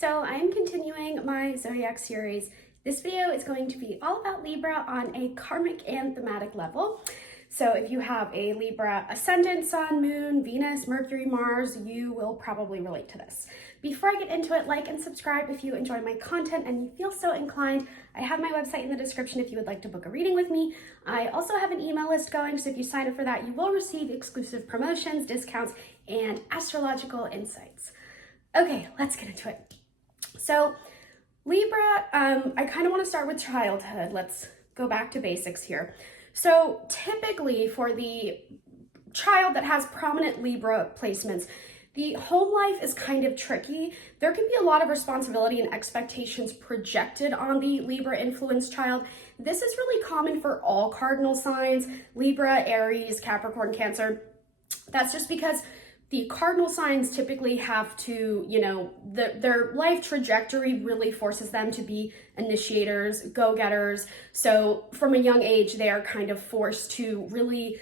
So I'm continuing my zodiac series. This video is going to be all about Libra on a karmic and thematic level. So if you have a Libra ascendant, sun, moon, Venus, Mercury, Mars, you will probably relate to this. Before I get into it, like and subscribe if you enjoy my content and you feel so inclined. I have my website in the description if you would like to book a reading with me. I also have an email list going, so if you sign up for that, you will receive exclusive promotions, discounts, and astrological insights. Okay, let's get into it. So Libra, I kind of want to start with childhood. Let's go back to basics here. So typically for the child that has prominent Libra placements, the home life is kind of tricky. There can be a lot of responsibility and expectations projected on the Libra influenced child. This is really common for all cardinal signs, Libra, Aries, Capricorn, Cancer. That's just because the cardinal signs typically have to, their life trajectory really forces them to be initiators, go-getters. So from a young age, they are kind of forced to really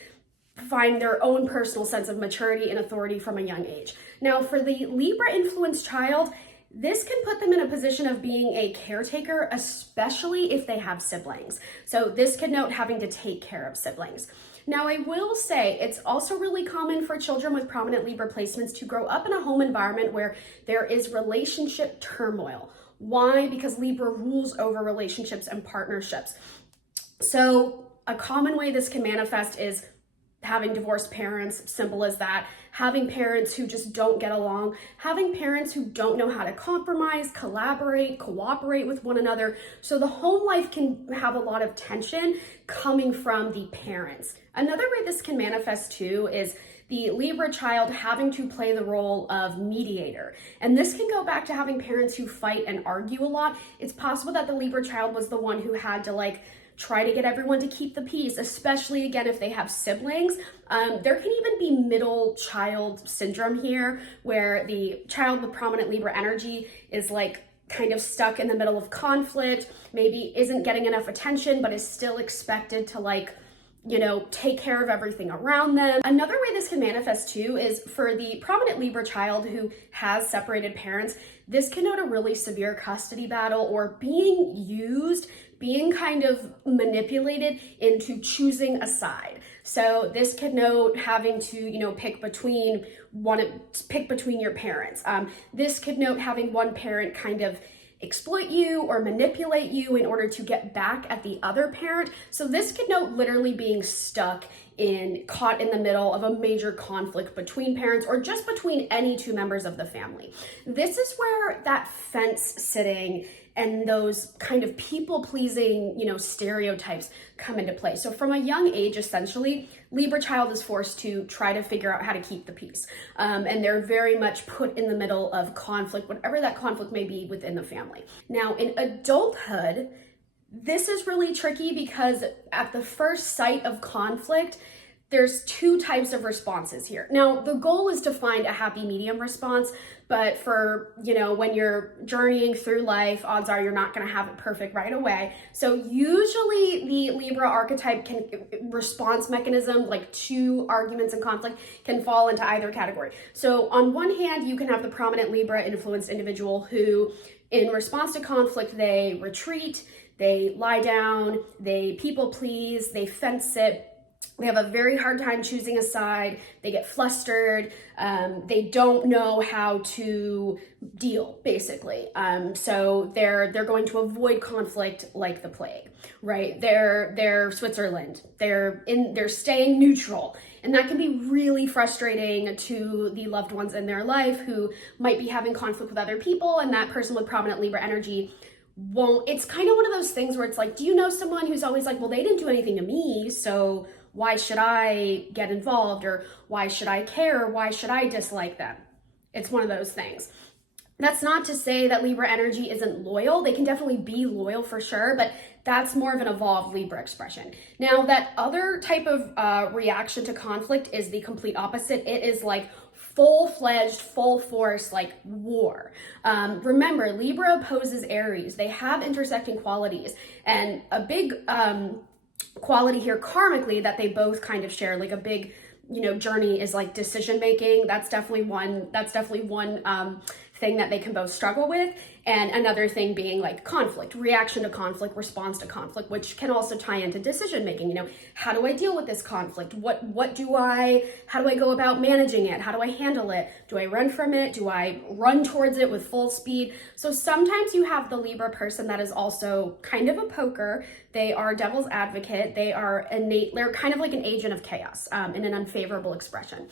find their own personal sense of maturity and authority from a young age. Now, for the Libra influenced child, this can put them in a position of being a caretaker, especially if they have siblings. So this could note having to take care of siblings. Now, I will say it's also really common for children with prominent Libra placements to grow up in a home environment where there is relationship turmoil. Why? Because Libra rules over relationships and partnerships. So a common way this can manifest is having divorced parents, simple as that, having parents who just don't get along, having parents who don't know how to compromise, collaborate, cooperate with one another. So the home life can have a lot of tension coming from the parents. Another way this can manifest too is the Libra child having to play the role of mediator. And this can go back to having parents who fight and argue a lot. It's possible that the Libra child was the one who had to try to get everyone to keep the peace, especially again if they have siblings. There can even be middle child syndrome here, where the child with prominent Libra energy is kind of stuck in the middle of conflict, maybe isn't getting enough attention, but is still expected to take care of everything around them. Another way this can manifest too is for the prominent Libra child who has separated parents. This can note a really severe custody battle or being used, being kind of manipulated into choosing a side. So this could note having to, pick between your parents. This could note having one parent kind of exploit you or manipulate you in order to get back at the other parent. So this could note literally being caught in the middle of a major conflict between parents or just between any two members of the family. This is where that fence sitting and those kind of people-pleasing, stereotypes come into play. So from a young age, essentially, Libra child is forced to try to figure out how to keep the peace. And they're very much put in the middle of conflict, whatever that conflict may be within the family. Now, in adulthood, this is really tricky because at the first sight of conflict, there's two types of responses here. Now, the goal is to find a happy medium response, but for, when you're journeying through life, odds are you're not gonna have it perfect right away. So usually the Libra archetype response mechanism, like two arguments and conflict, can fall into either category. So on one hand, you can have the prominent Libra influenced individual who, in response to conflict, they retreat, they lie down, they people please, they fence sit. They have a very hard time choosing a side. They get flustered. They don't know how to deal, basically. So they're going to avoid conflict like the plague, right? They're Switzerland. They're staying neutral. And that can be really frustrating to the loved ones in their life who might be having conflict with other people, and that person with prominent Libra energy it's kind of one of those things where it's like, do you know someone who's always like, well, they didn't do anything to me, so why should I get involved, or why should I care, or why should I dislike them? It's one of those things. That's not to say that Libra energy isn't loyal. They can definitely be loyal for sure, but that's more of an evolved Libra expression. Now, that other type of reaction to conflict is the complete opposite. It is like full-fledged, full force, war. Remember, Libra opposes Aries. They have intersecting qualities, and a big quality here karmically that they both kind of share, a big journey is decision making. That's definitely one thing that they can both struggle with, and another thing being like conflict, reaction to conflict, response to conflict, which can also tie into decision making. You know, how do I deal with this conflict? How do I go about managing it? How do I handle it? Do I run from it? Do I run towards it with full speed? So sometimes you have the Libra person that is also kind of a poker. They are devil's advocate. They're kind of like an agent of chaos in an unfavorable expression.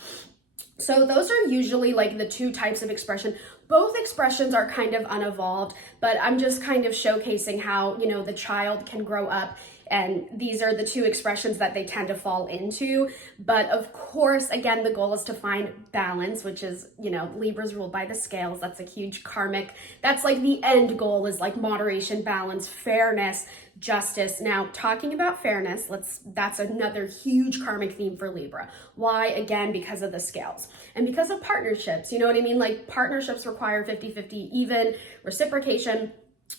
So those are usually like the two types of expression. Both expressions are kind of unevolved, but I'm just kind of showcasing how, you know, the child can grow up, and these are the two expressions that they tend to fall into. But of course, again, the goal is to find balance, which is, you know, Libra's ruled by the scales. That's a huge karmic. That's like the end goal, is like moderation, balance, fairness, justice. Now, talking about fairness, that's another huge karmic theme for Libra. Why? Again, because of the scales and because of partnerships. You know what I mean? Like, partnerships require 50-50, even reciprocation.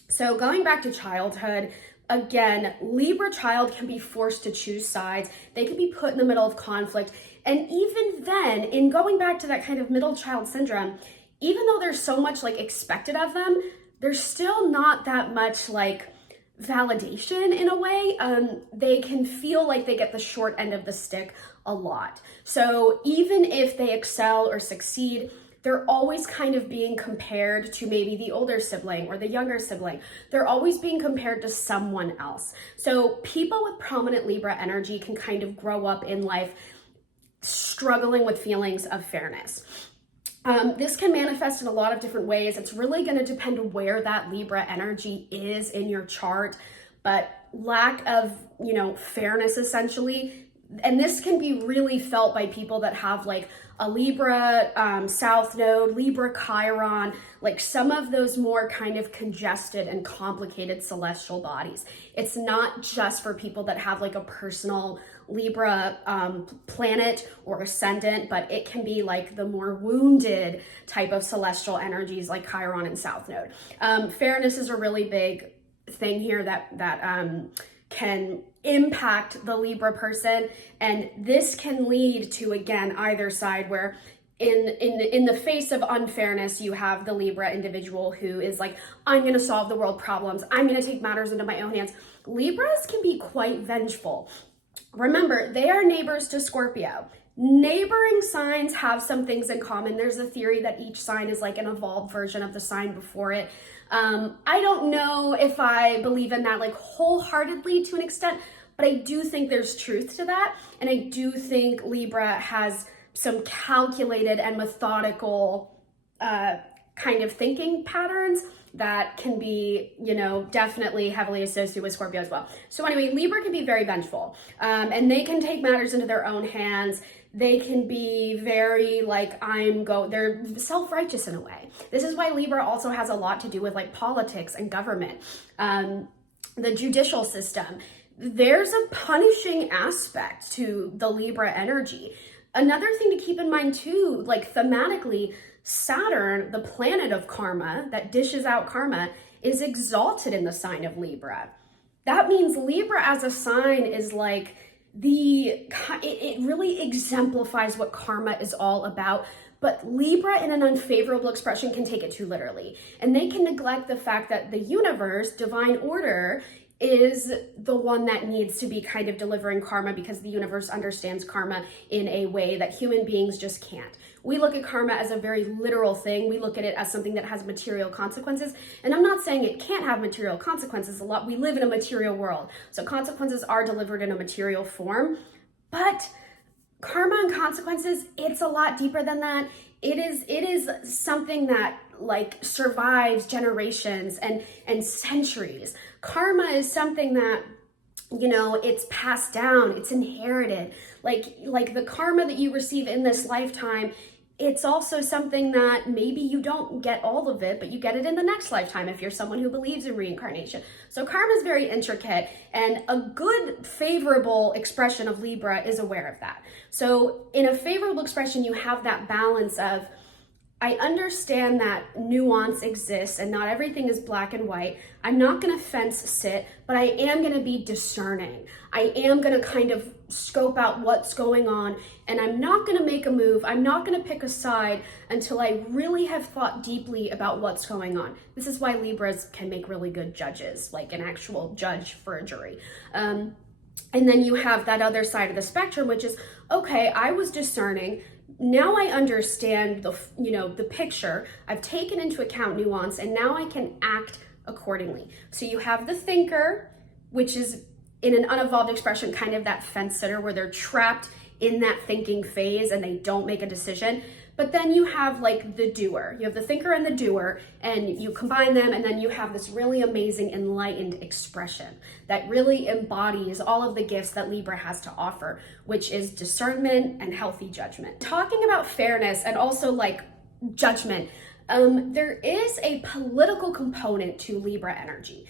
So going back to childhood, again, Libra child can be forced to choose sides. They can be put in the middle of conflict. And even then, in going back to that kind of middle child syndrome, even though there's so much like expected of them, there's still not that much like validation in a way. They can feel like they get the short end of the stick a lot. So even if they excel or succeed, they're always kind of being compared to maybe the older sibling or the younger sibling. They're always being compared to someone else. So people with prominent Libra energy can kind of grow up in life struggling with feelings of fairness. This can manifest in a lot of different ways. It's really going to depend where that Libra energy is in your chart, but lack of, you know, fairness essentially. And this can be really felt by people that have like a Libra South Node, Libra Chiron, like some of those more kind of congested and complicated celestial bodies. It's not just for people that have like a personal Libra planet or ascendant, but it can be like the more wounded type of celestial energies like Chiron and South Node. Fairness is a really big thing here that can impact the Libra person, and this can lead to, again, either side, where in the face of unfairness, you have the Libra individual who is like, I'm going to solve the world problems, I'm going to take matters into my own hands. Libras can be quite vengeful. Remember, they are neighbors to Scorpio. Neighboring signs have some things in common. There's a theory that each sign is like an evolved version of the sign before it. I don't know if I believe in that like wholeheartedly to an extent, but I do think there's truth to that. And I do think Libra has some calculated and methodical kind of thinking patterns that can be, you know, definitely heavily associated with Scorpio as well. So anyway, Libra can be very vengeful, and they can take matters into their own hands. They can be very like, they're self-righteous in a way. This is why Libra also has a lot to do with like politics and government, the judicial system. There's a punishing aspect to the Libra energy. Another thing to keep in mind too, like thematically, Saturn, the planet of karma that dishes out karma, is exalted in the sign of Libra. That means Libra as a sign is like it really exemplifies what karma is all about. But Libra in an unfavorable expression can take it too literally. And they can neglect the fact that the universe, divine order, is the one that needs to be kind of delivering karma, because the universe understands karma in a way that human beings just can't. We look at karma as a very literal thing. We look at it as something that has material consequences. And I'm not saying it can't have material consequences. We live in a material world. So consequences are delivered in a material form. But karma and consequences, it's a lot deeper than that. It is something that like survives generations and centuries. Karma is something that, you know, it's passed down, it's inherited. Like the karma that you receive in this lifetime, it's also something that maybe you don't get all of it, but you get it in the next lifetime if you're someone who believes in reincarnation. So karma is very intricate, and a good favorable expression of Libra is aware of that. So in a favorable expression, you have that balance of I understand that nuance exists and not everything is black and white. I'm not going to fence sit, but I am going to be discerning. I am going to kind of scope out what's going on, and I'm not going to make a move. I'm not going to pick a side until I really have thought deeply about what's going on. This is why Libras can make really good judges, like an actual judge for a jury. And then you have that other side of the spectrum, which is, okay, I was discerning. Now I understand the picture. I've taken into account nuance, and now I can act accordingly. So you have the thinker, which is in an unevolved expression, kind of that fence sitter where they're trapped in that thinking phase and they don't make a decision. But then you have like the doer. You have the thinker and the doer, and you combine them, and then you have this really amazing enlightened expression that really embodies all of the gifts that Libra has to offer, which is discernment and healthy judgment. Talking about fairness and also like judgment, there is a political component to Libra energy.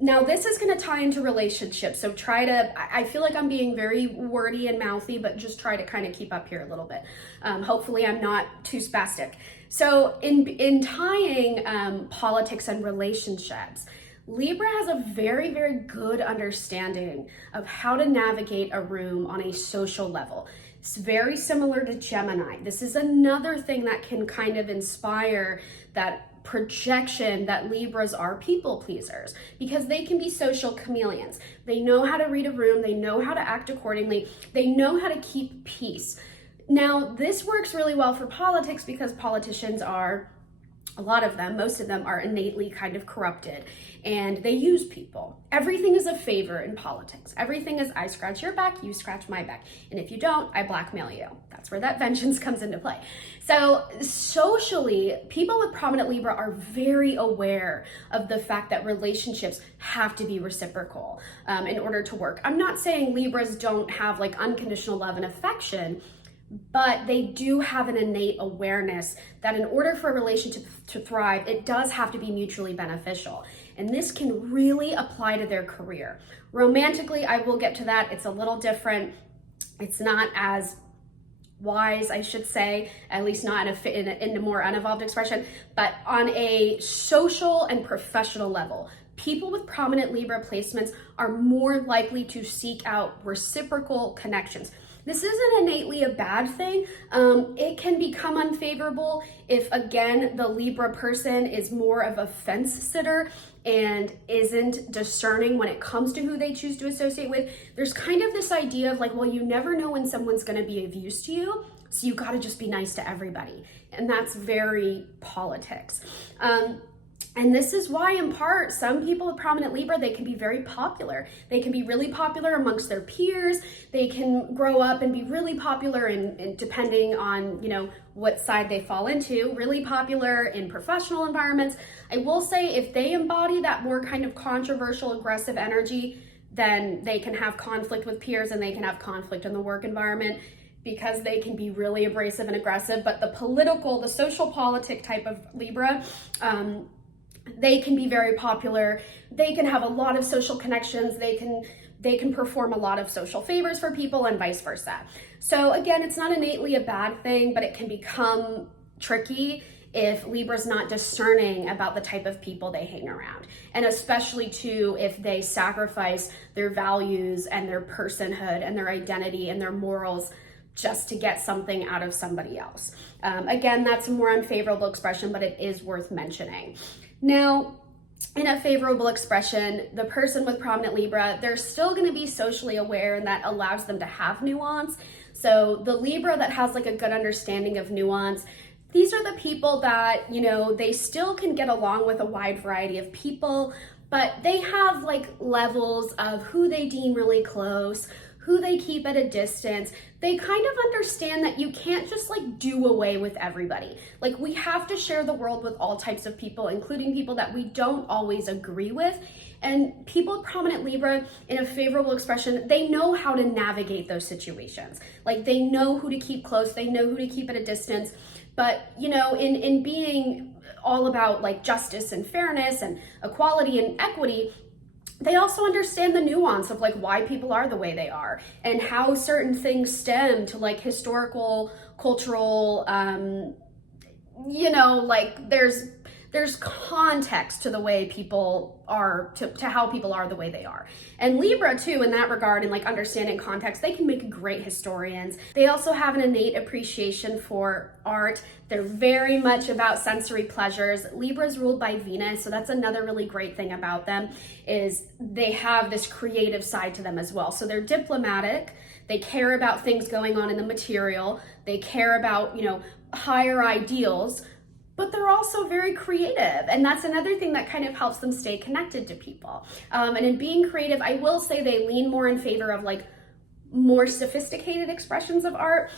Now, this is going to tie into relationships, so I feel like I'm being very wordy and mouthy, but just try to kind of keep up here a little bit. Hopefully I'm not too spastic. So in tying politics and relationships, Libra has a very, very good understanding of how to navigate a room on a social level. It's very similar to Gemini. This is another thing that can kind of inspire that projection that Libras are people pleasers, because they can be social chameleons. They know how to read a room, they know how to act accordingly, they know how to keep peace. Now, this works really well for politics because politicians are, a lot of them, most of them are innately kind of corrupted, and they use people. Everything is a favor in politics. Everything is, I scratch your back, you scratch my back. And if you don't, I blackmail you. That's where that vengeance comes into play. So socially, people with prominent Libra are very aware of the fact that relationships have to be reciprocal in order to work. I'm not saying Libras don't have like unconditional love and affection, but they do have an innate awareness that in order for a relationship to thrive, it does have to be mutually beneficial. And this can really apply to their career. Romantically, I will get to that. It's a little different. It's not as wise, I should say, at least not in a more unevolved expression, but on a social and professional level, people with prominent Libra placements are more likely to seek out reciprocal connections. This isn't innately a bad thing. It can become unfavorable if, again, the Libra person is more of a fence sitter and isn't discerning when it comes to who they choose to associate with. There's kind of this idea of like, well, you never know when someone's going to be of use to you, so you got to just be nice to everybody. And that's very politics. And this is why, in part, some people with prominent Libra, they can be very popular. They can be really popular amongst their peers. They can grow up and be really popular in depending on, what side they fall into, really popular in professional environments. I will say if they embody that more kind of controversial, aggressive energy, then they can have conflict with peers and they can have conflict in the work environment because they can be really abrasive and aggressive. But the social politic type of Libra, they can be very popular. They can have a lot of social connections. They can perform a lot of social favors for people and vice versa. So again, it's not innately a bad thing, but it can become tricky if Libra's not discerning about the type of people they hang around. And especially too, if they sacrifice their values and their personhood and their identity and their morals just to get something out of somebody else. Again, that's a more unfavorable expression, but it is worth mentioning. Now, in a favorable expression, the person with prominent Libra, they're still going to be socially aware, and that allows them to have nuance. So the Libra that has like a good understanding of nuance, these are the people that, they still can get along with a wide variety of people, but they have like levels of who they deem really close, who they keep at a distance. They kind of understand that you can't just like do away with everybody. Like, we have to share the world with all types of people, including people that we don't always agree with. And people with prominent Libra, in a favorable expression, they know how to navigate those situations. Like, they know who to keep close, they know who to keep at a distance. But, in being all about like justice and fairness and equality and equity, they also understand the nuance of like why people are the way they are and how certain things stem to like historical, cultural, you know, like there's context to the way people are, to how people are the way they are. And Libra too, in that regard, and like understanding context, they can make great historians. They also have an innate appreciation for art. They're very much about sensory pleasures. Libra is ruled by Venus, so that's another really great thing about them, is they have this creative side to them as well. So they're diplomatic. They care about things going on in the material. They care about, you know, higher ideals, but they're also very creative. And that's another thing that kind of helps them stay connected to people. And in being creative, I will say they lean more in favor of like more sophisticated expressions of art.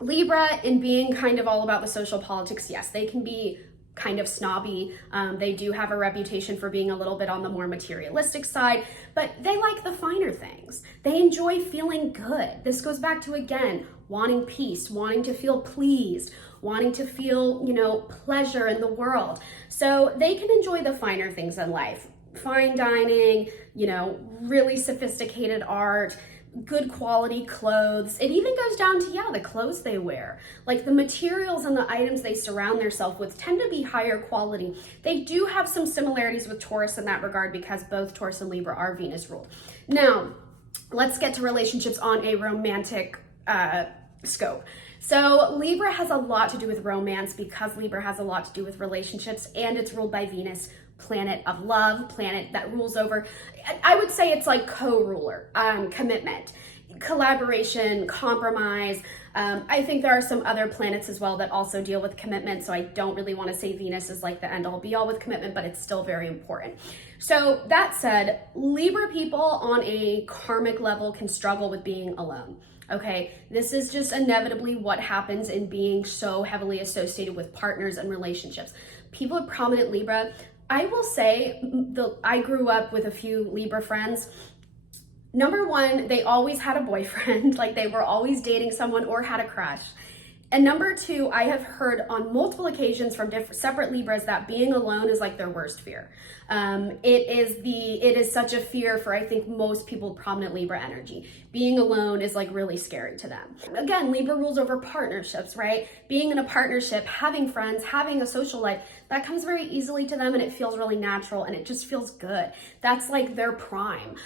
Libra, in being kind of all about the social politics, yes, they can be kind of snobby. They do have a reputation for being a little bit on the more materialistic side, but they like the finer things. They enjoy feeling good. This goes back to, again, wanting peace, wanting to feel pleased, wanting to feel, you know, pleasure in the world. So they can enjoy the finer things in life. Fine dining, you know, really sophisticated art, good quality clothes. It even goes down to, yeah, the clothes they wear. Like the materials and the items they surround themselves with tend to be higher quality. They do have some similarities with Taurus in that regard because both Taurus and Libra are Venus ruled. Now, let's get to relationships on a romantic scope. So Libra has a lot to do with romance because Libra has a lot to do with relationships, and it's ruled by Venus, planet of love, planet that rules over, I would say it's like co-ruler, commitment, collaboration, compromise. I think there are some other planets as well that also deal with commitment, so I don't really want to say Venus is like the end all be all with commitment, but it's still very important. So that said, Libra people on a karmic level can struggle with being alone. Okay, this is just inevitably what happens in being so heavily associated with partners and relationships. People with prominent Libra, I will say, I grew up with a few Libra friends. Number one, they always had a boyfriend, like they were always dating someone or had a crush. And number two, I have heard on multiple occasions from separate Libras that being alone is like their worst fear. It is such a fear for, I think, most people with prominent Libra energy. Being alone is like really scary to them. Again, Libra rules over partnerships, right? Being in a partnership, having friends, having a social life, that comes very easily to them, and it feels really natural, and it just feels good. That's like their prime.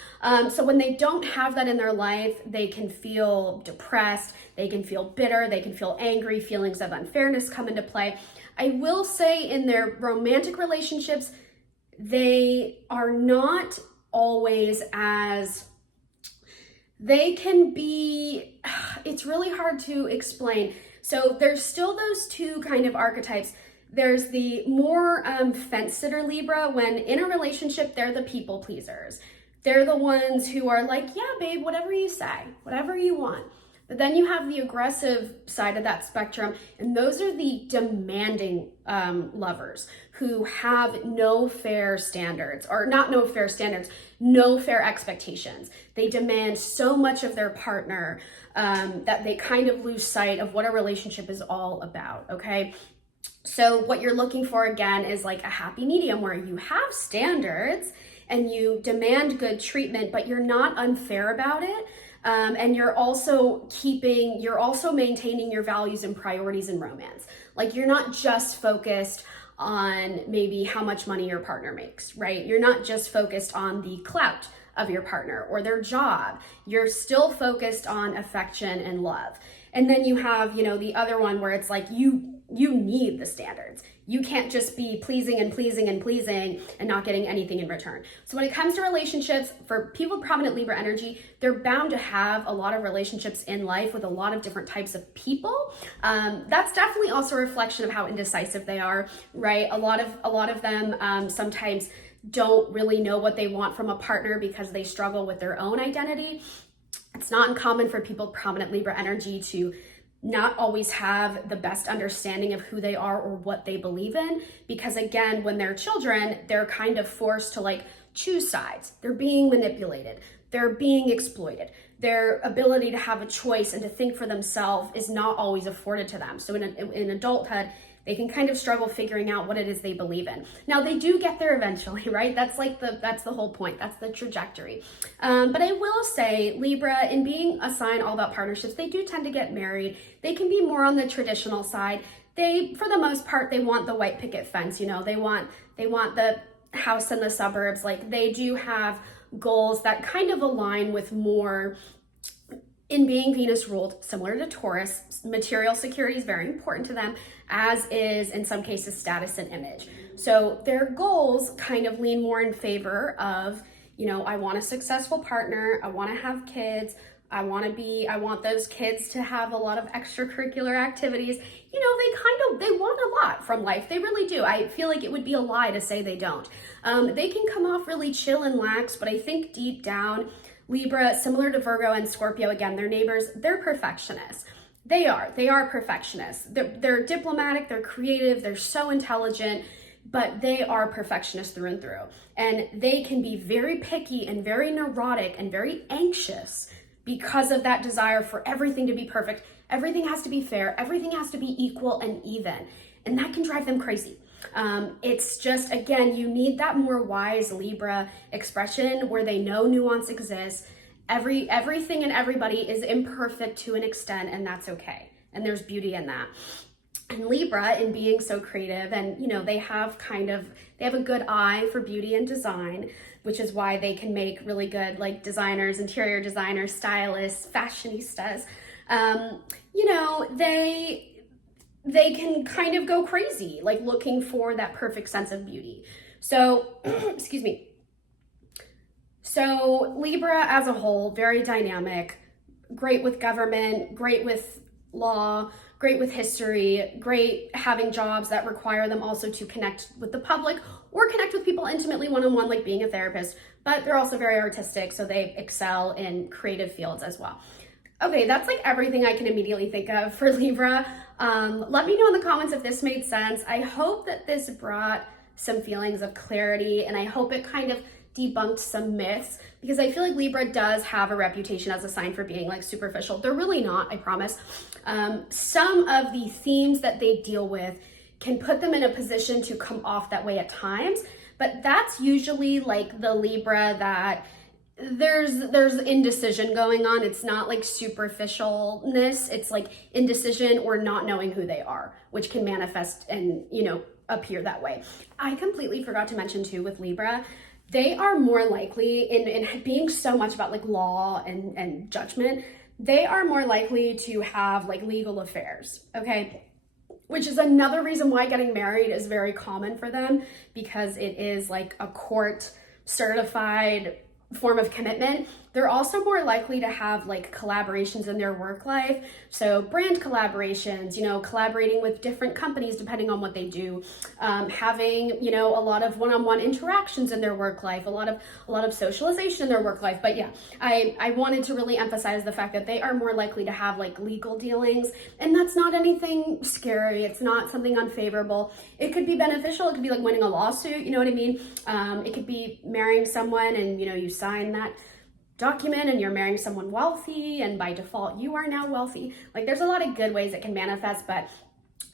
So when they don't have that in their life, they can feel depressed, they can feel bitter, they can feel angry, feelings of unfairness come into play. I will say in their romantic relationships, they are not always as, they can be, it's really hard to explain. So there's still those two kind of archetypes. There's the more fence-sitter Libra. When in a relationship, they're the people pleasers. They're the ones who are like, yeah, babe, whatever you say, whatever you want. But then you have the aggressive side of that spectrum, and those are the demanding lovers who have no fair standards, or not no fair standards, no fair expectations. They demand so much of their partner that they kind of lose sight of what a relationship is all about, okay? So what you're looking for, again, is like a happy medium where you have standards and you demand good treatment, but you're not unfair about it. And you're also maintaining your values and priorities in romance. Like you're not just focused on maybe how much money your partner makes, right? You're not just focused on the clout of your partner or their job. You're still focused on affection and love. And then you have, you know, the other one where it's like you need the standards. You can't just be pleasing and pleasing and pleasing and not getting anything in return. So when it comes to relationships, for people with prominent Libra energy, they're bound to have a lot of relationships in life with a lot of different types of people. That's definitely also a reflection of how indecisive they are, right? A lot of them sometimes don't really know what they want from a partner because they struggle with their own identity. It's not uncommon for people with prominent Libra energy to not always have the best understanding of who they are or what they believe in, because again, when they're children, they're kind of forced to like choose sides. They're being manipulated. They're being exploited. Their ability to have a choice and to think for themselves is not always afforded to them. So in adulthood, they can kind of struggle figuring out what it is they believe in. Now they do get there eventually, right? That's the whole point. That's the trajectory. But I will say Libra, in being a sign all about partnerships, they do tend to get married. They can be more on the traditional side. they, for the most part, they want the white picket fence, you know, they want the house in the suburbs. Like, they do have goals that kind of align with more, in being Venus ruled, similar to Taurus, material security is very important to them, as is in some cases status and image. So their goals kind of lean more in favor of, you know, I want a successful partner, I want to have kids, I want those kids to have a lot of extracurricular activities. You know, they want a lot from life. They really do. I feel like it would be a lie to say they don't. They can come off really chill and lax, but I think deep down, Libra, similar to Virgo and Scorpio, again, their neighbors, they're perfectionists. They are perfectionists. They're diplomatic, they're creative, they're so intelligent, but they are perfectionists through and through. And they can be very picky and very neurotic and very anxious because of that desire for everything to be perfect. Everything has to be fair. Everything has to be equal and even. And that can drive them crazy. It's just, again, you need that more wise Libra expression where they know nuance exists. Everything and everybody is imperfect to an extent, and that's okay. And there's beauty in that. And Libra, in being so creative, and you know, they have a good eye for beauty and design, which is why they can make really good like designers, interior designers, stylists, fashionistas. You know, they can kind of go crazy, like looking for that perfect sense of beauty. So, excuse me. So Libra as a whole, very dynamic, great with government, great with law, great with history, great having jobs that require them also to connect with the public or connect with people intimately one-on-one, like being a therapist, but they're also very artistic, so they excel in creative fields as well. Okay, that's like everything I can immediately think of for Libra. Let me know in the comments if this made sense. I hope that this brought some feelings of clarity, and I hope it kind of debunked some myths, because I feel like Libra does have a reputation as a sign for being like superficial. They're really not, I promise. Some of the themes that they deal with can put them in a position to come off that way at times, but that's usually like the Libra that there's indecision going on. It's not like superficialness, it's like indecision or not knowing who they are, which can manifest and, you know, appear that way. I completely forgot to mention too with Libra, they are more likely in being so much about like law and judgment, they are more likely to have like legal affairs, okay? Which is another reason why getting married is very common for them, because it is like a court certified form of commitment. They're also more likely to have like collaborations in their work life. So brand collaborations, you know, collaborating with different companies depending on what they do, having, you know, a lot of one-on-one interactions in their work life, a lot of socialization in their work life. But yeah, I wanted to really emphasize the fact that they are more likely to have like legal dealings, and that's not anything scary. It's not something unfavorable. It could be beneficial. It could be like winning a lawsuit, you know what I mean? It could be marrying someone and, you know, you sign that document and you're marrying someone wealthy, and by default you are now wealthy. Like, there's a lot of good ways it can manifest, but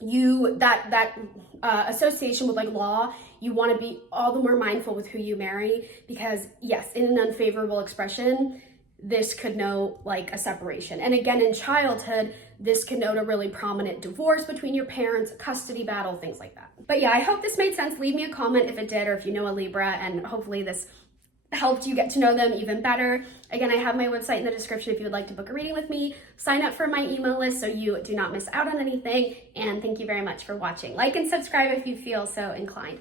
that association with like law, you want to be all the more mindful with who you marry, because yes, in an unfavorable expression, this could note like a separation. And again, in childhood, this could note a really prominent divorce between your parents, a custody battle, things like that. But yeah, I hope this made sense. Leave me a comment if it did, or if you know a Libra, and hopefully this helped you get to know them even better. Again, I have my website in the description if you would like to book a reading with me. Sign up for my email list so you do not miss out on anything. And thank you very much for watching. Like and subscribe if you feel so inclined.